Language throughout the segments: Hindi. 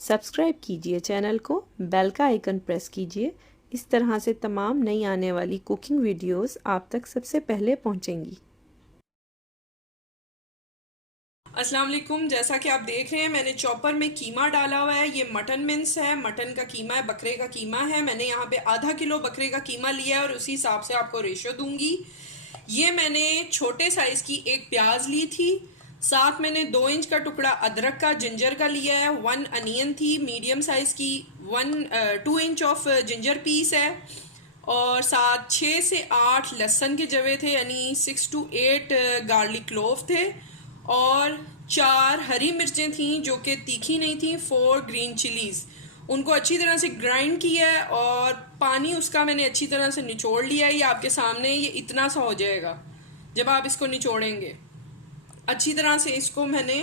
सब्सक्राइब कीजिए चैनल को, बेल का आइकन प्रेस कीजिए। इस तरह से तमाम नई आने वाली कुकिंग वीडियोस आप तक सबसे पहले पहुंचेंगी। अस्सलाम वालेकुम। जैसा कि आप देख रहे हैं मैंने चॉपर में कीमा डाला हुआ है। ये मटन मिन्स है, मटन का कीमा है, बकरे का कीमा है। मैंने यहाँ पे आधा किलो बकरे का कीमा लिया है और उसी हिसाब से आपको रेशो दूंगी। ये मैंने छोटे साइज की एक प्याज ली थी, साथ मैंने 2 इंच का टुकड़ा अदरक का जिंजर का लिया है। 1 अनियन थी मीडियम साइज की। 2 इंच ऑफ जिंजर पीस है और साथ 6 से 8 लहसुन के जवे थे, यानी 6 to 8 गार्लिक क्लोव थे और 4 हरी मिर्चें थीं जो कि तीखी नहीं थी। 4 ग्रीन चिलीज, उनको अच्छी तरह से ग्राइंड किया है और पानी उसका मैंने अच्छी तरह से निचोड़ लिया है। ये आपके सामने ये इतना सा हो जाएगा जब आप इसको निचोड़ेंगे। अच्छी तरह से इसको मैंने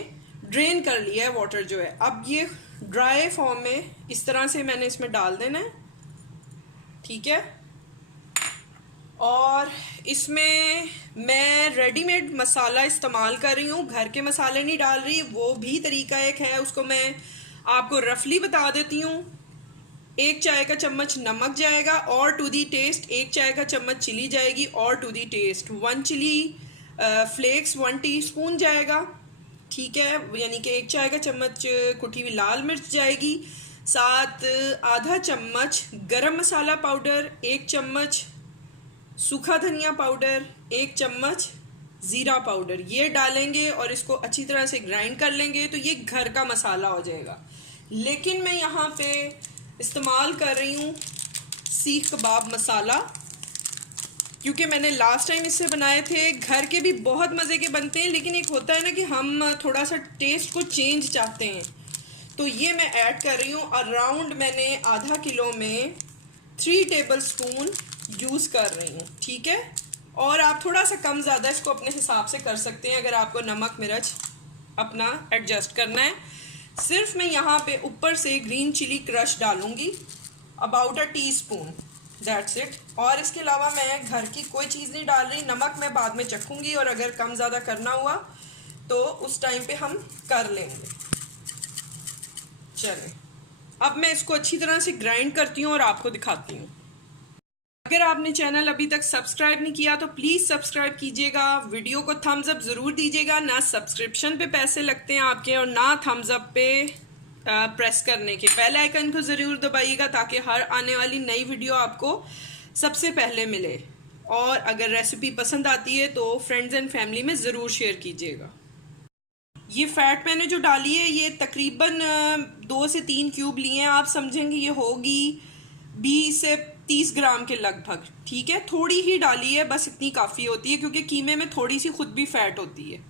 ड्रेन कर लिया है वाटर जो है। अब ये ड्राई फॉर्म में इस तरह से मैंने इसमें डाल देना है, ठीक है। और इसमें मैं रेडीमेड मसाला इस्तेमाल कर रही हूँ, घर के मसाले नहीं डाल रही। वो भी तरीका एक है, उसको मैं आपको रफली बता देती हूँ। 1 चाय का चम्मच नमक जाएगा और टू दी टेस्ट 1 चाय का चम्मच चिली जाएगी और to the taste 1 chili flakes 1 teaspoon जाएगा, ठीक है। यानी कि 1 चाय का चम्मच कुटी हुई लाल मिर्च जाएगी। साथ आधा चम्मच गरम मसाला पाउडर, 1 चम्मच सूखा धनिया पाउडर, 1 चम्मच ज़ीरा पाउडर, ये डालेंगे और इसको अच्छी तरह से ग्राइंड कर लेंगे तो ये घर का मसाला हो जाएगा। लेकिन मैं यहाँ पे इस्तेमाल कर रही हूँ सीख कबाब मसाला, क्योंकि मैंने लास्ट टाइम इससे बनाए थे। घर के भी बहुत मज़े के बनते हैं, लेकिन एक होता है ना कि हम थोड़ा सा टेस्ट को चेंज चाहते हैं, तो ये मैं ऐड कर रही हूँ। अराउंड मैंने आधा किलो में 3 टेबल स्पून यूज़ कर रही हूँ, ठीक है। और आप थोड़ा सा कम ज़्यादा इसको अपने हिसाब से कर सकते हैं अगर आपको नमक मिर्च अपना एडजस्ट करना है। सिर्फ मैं यहाँ पे ऊपर से ग्रीन चिली क्रश डालूंगी, about a teaspoon, that's it. और इसके अलावा मैं घर की कोई चीज़ नहीं डाल रही। नमक मैं बाद में चखूँगी और अगर कम ज़्यादा करना हुआ तो उस टाइम पे हम कर लेंगे। चलें, अब मैं इसको अच्छी तरह से ग्राइंड करती हूँ और आपको दिखाती हूँ। अगर आपने चैनल अभी तक सब्सक्राइब नहीं किया तो प्लीज़ सब्सक्राइब कीजिएगा, वीडियो को थम्स अप ज़रूर दीजिएगा। ना सब्सक्रिप्शन पे पैसे लगते हैं आपके और ना थम्स अप पे प्रेस करने के। बेल आइकन को ज़रूर दबाइएगा ताकि हर आने वाली नई वीडियो आपको सबसे पहले मिले। और अगर रेसिपी पसंद आती है तो फ्रेंड्स एंड फैमिली में ज़रूर शेयर कीजिएगा। ये फैट मैंने जो डाली है ये तकरीबन 2 से 3 क्यूब लिए हैं। आप समझेंगे ये होगी 20 से 30 ग्राम के लगभग, ठीक है। थोड़ी ही डाली है, बस इतनी काफ़ी होती है क्योंकि कीमे में थोड़ी सी खुद भी फैट होती है।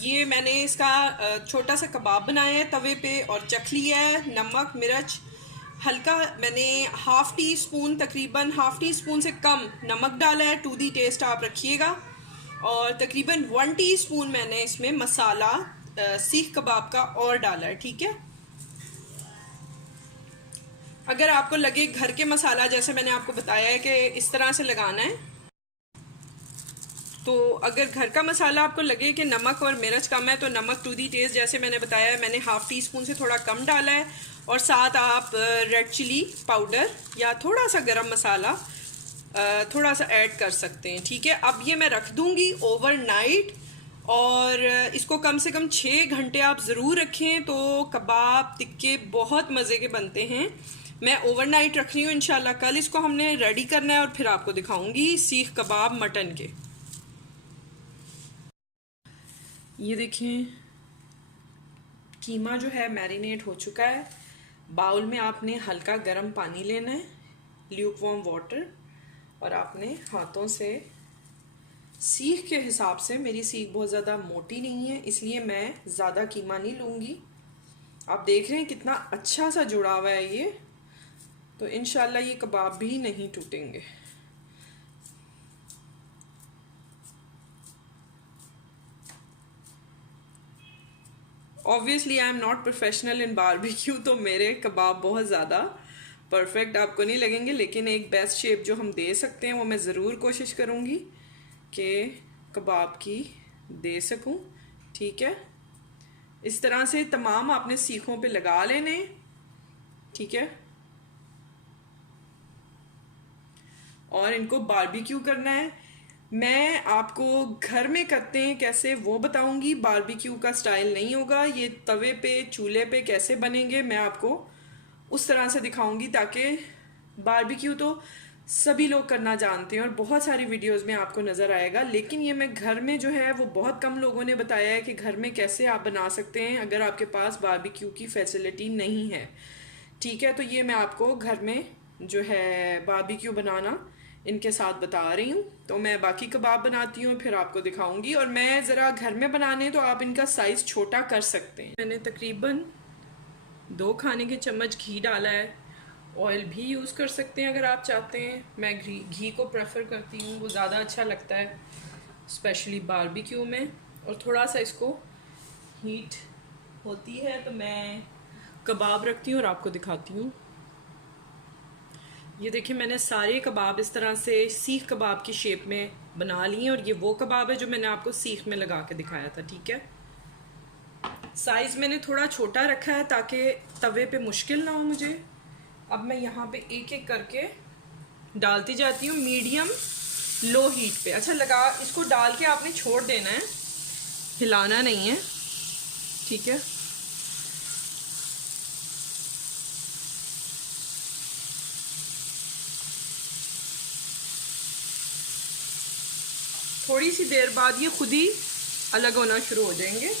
ये मैंने इसका छोटा सा कबाब बनाया है तवे पे और चख लिया है। नमक मिर्च हल्का मैंने हाफ़ टी स्पून, तकरीबन हाफ़ टी स्पून से कम नमक डाला है, टू दी टेस्ट आप रखिएगा। और तकरीबन 1 टीस्पून मैंने इसमें मसाला सीख कबाब का और डाला है, ठीक है। अगर आपको लगे घर के मसाला, जैसे मैंने आपको बताया है कि इस तरह से लगाना है, तो अगर घर का मसाला आपको लगे कि नमक और मिर्च कम है तो नमक टू दी टेस्ट, जैसे मैंने बताया है, मैंने हाफ़ टी स्पून से थोड़ा कम डाला है। और साथ आप रेड चिली पाउडर या थोड़ा सा गरम मसाला थोड़ा सा ऐड कर सकते हैं, ठीक है। अब ये मैं रख दूंगी ओवरनाइट और इसको कम से कम 6 घंटे आप ज़रूर रखें तो कबाब टिक्के बहुत मज़े के बनते हैं। मैं ओवरनाइट रख रही हूँ, इंशाल्लाह कल इसको हमने रेडी करना है और फिर आपको दिखाऊंगी सीख कबाब मटन के। ये देखें कीमा जो है मैरिनेट हो चुका है। बाउल में आपने हल्का गर्म पानी लेना है, ल्यूक वार्म वाटर, और आपने हाथों से सीख के हिसाब से, मेरी सीख बहुत ज़्यादा मोटी नहीं है इसलिए मैं ज़्यादा कीमा नहीं लूँगी। आप देख रहे हैं कितना अच्छा सा जुड़ा हुआ है ये, तो इंशाल्लाह ये कबाब भी नहीं टूटेंगे। Obviously I am not professional in barbecue, तो मेरे कबाब बहुत ज़्यादा परफेक्ट आपको नहीं लगेंगे, लेकिन एक बेस्ट शेप जो हम दे सकते हैं वो मैं ज़रूर कोशिश करूँगी कि कबाब की दे सकूँ, ठीक है। इस तरह से तमाम आपने सीखों पे लगा लेने, ठीक है। और इनको बारबेक्यू करना है। मैं आपको घर में करते हैं कैसे वो बताऊंगी, बारबेक्यू का स्टाइल नहीं होगा। ये तवे पे चूल्हे पे कैसे बनेंगे मैं आपको उस तरह से दिखाऊंगी, ताकि बारबेक्यू तो सभी लोग करना जानते हैं और बहुत सारी वीडियोस में आपको नज़र आएगा, लेकिन ये मैं घर में जो है वो बहुत कम लोगों ने बताया है कि घर में कैसे आप बना सकते हैं अगर आपके पास बारबेक्यू की फैसिलिटी नहीं है, ठीक है। तो ये मैं आपको घर में जो है बारबेक्यू बनाना इनके साथ बता रही हूँ। तो मैं बाकी कबाब बनाती हूँ फिर आपको दिखाऊंगी। और मैं ज़रा घर में बनाने तो आप इनका साइज़ छोटा कर सकते हैं। मैंने तकरीबन 2 खाने के चम्मच घी डाला है। ऑयल भी यूज़ कर सकते हैं अगर आप चाहते हैं। मैं घी को प्रेफर करती हूँ, वो ज़्यादा अच्छा लगता है स्पेशली बारबेक्यू में। और थोड़ा सा इसको हीट होती है तो मैं कबाब रखती हूँ और आपको दिखाती हूँ। ये देखिए मैंने सारे कबाब इस तरह से सीख कबाब की शेप में बना लिए हैं और ये वो कबाब है जो मैंने आपको सीख में लगा के दिखाया था, ठीक है। साइज़ मैंने थोड़ा छोटा रखा है ताकि तवे पे मुश्किल ना हो मुझे। अब मैं यहाँ पे एक एक करके डालती जाती हूँ मीडियम लो हीट पे। अच्छा लगा, इसको डाल के आपने छोड़ देना है, हिलाना नहीं है, ठीक है। थोड़ी सी देर बाद ये खुद ही अलग होना शुरू हो जाएंगे।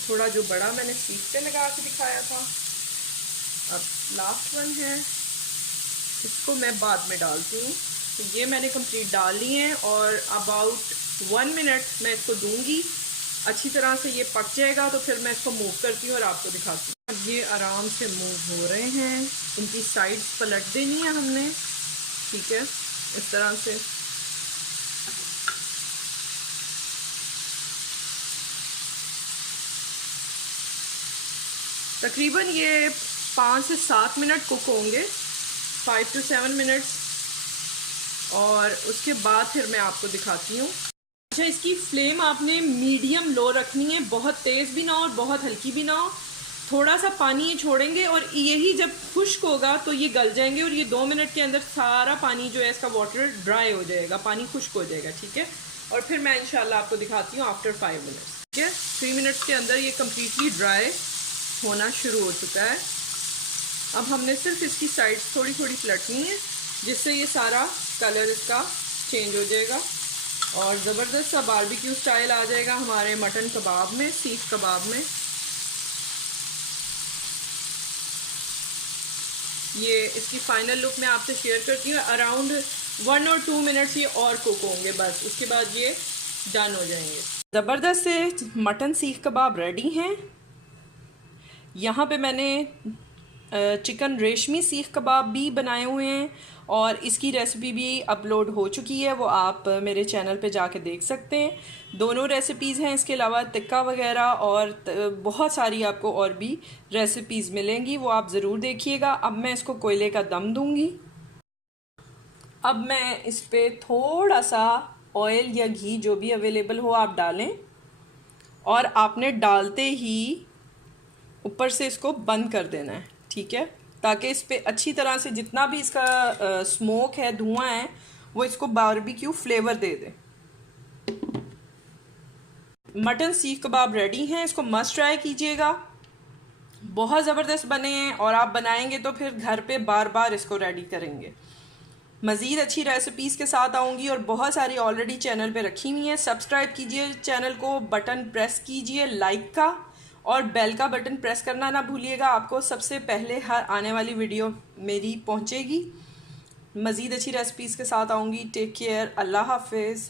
थोड़ा जो बड़ा मैंने सीख पे लगा के दिखाया था, अब लास्ट वन है, इसको मैं बाद में डालती हूँ। तो ये मैंने कंप्लीट डाल ली हैं और अबाउट 1 मिनट मैं इसको दूंगी। अच्छी तरह से ये पक जाएगा तो फिर मैं इसको मूव करती हूँ और आपको दिखाती हूँ। अब ये आराम से मूव हो रहे हैं, इनकी साइड्स पलट देनी है हमने, ठीक है, इस तरह से। तकरीबन ये 5 से 7 मिनट कुक होंगे, 5 to 7 मिनट्स। और उसके बाद फिर मैं आपको दिखाती हूँ। अच्छा, इसकी फ्लेम आपने मीडियम लो रखनी है, बहुत तेज़ भी ना हो और बहुत हल्की भी ना हो। थोड़ा सा पानी ये छोड़ेंगे और यही जब खुश्क होगा तो ये गल जाएंगे और ये 2 मिनट के अंदर सारा पानी जो है इसका वाटर ड्राई हो जाएगा, पानी खुश्क हो जाएगा, ठीक है। और फिर मैं इंशाल्लाह आपको दिखाती हूँ आफ्टर 5 मिनट्स, ठीक है। 3 मिनट्स के अंदर ये कम्प्लीटली ड्राई होना शुरू हो चुका है। अब हमने सिर्फ इसकी साइड्स थोड़ी थोड़ी पलटनी है जिससे ये सारा कलर इसका चेंज हो जाएगा और ज़बरदस्त सा बारबेक्यू स्टाइल आ जाएगा हमारे मटन कबाब में, सीख कबाब में। ये इसकी फाइनल लुक मैं आपसे शेयर करती हूँ। अराउंड 1 और 2 मिनट्स ये और कुक होंगे बस, उसके बाद ये डन हो जाएंगे। ज़बरदस्त से मटन सीख कबाब रेडी हैं। यहाँ पे मैंने चिकन रेशमी सीख कबाब भी बनाए हुए हैं और इसकी रेसिपी भी अपलोड हो चुकी है, वो आप मेरे चैनल पे जाके देख सकते हैं। दोनों रेसिपीज़ हैं, इसके अलावा टिक्का वगैरह और बहुत सारी आपको और भी रेसिपीज़ मिलेंगी, वो आप ज़रूर देखिएगा। अब मैं इसको कोयले का दम दूंगी। अब मैं इस पर थोड़ा सा ऑयल या घी जो भी अवेलेबल हो आप डालें और आपने डालते ही ऊपर से इसको बंद कर देना है, ठीक है, ताकि इस पे अच्छी तरह से जितना भी इसका स्मोक है, धुआं है, वो इसको बारबेक्यू फ्लेवर दे दे। मटन सीख कबाब रेडी हैं, इसको मस्ट ट्राई कीजिएगा, बहुत ज़बरदस्त बने हैं और आप बनाएंगे तो फिर घर पे बार बार इसको रेडी करेंगे। मज़ीद अच्छी रेसिपीज़ के साथ आऊँगी और बहुत सारी ऑलरेडी चैनल पे रखी हुई हैं। सब्सक्राइब कीजिए चैनल को, बटन प्रेस कीजिए लाइक का और बेल का बटन प्रेस करना ना भूलिएगा, आपको सबसे पहले हर आने वाली वीडियो मेरी पहुंचेगी। मज़ीद अच्छी रेसिपीज़ के साथ आऊँगी। टेक केयर, अल्लाह हाफिज़।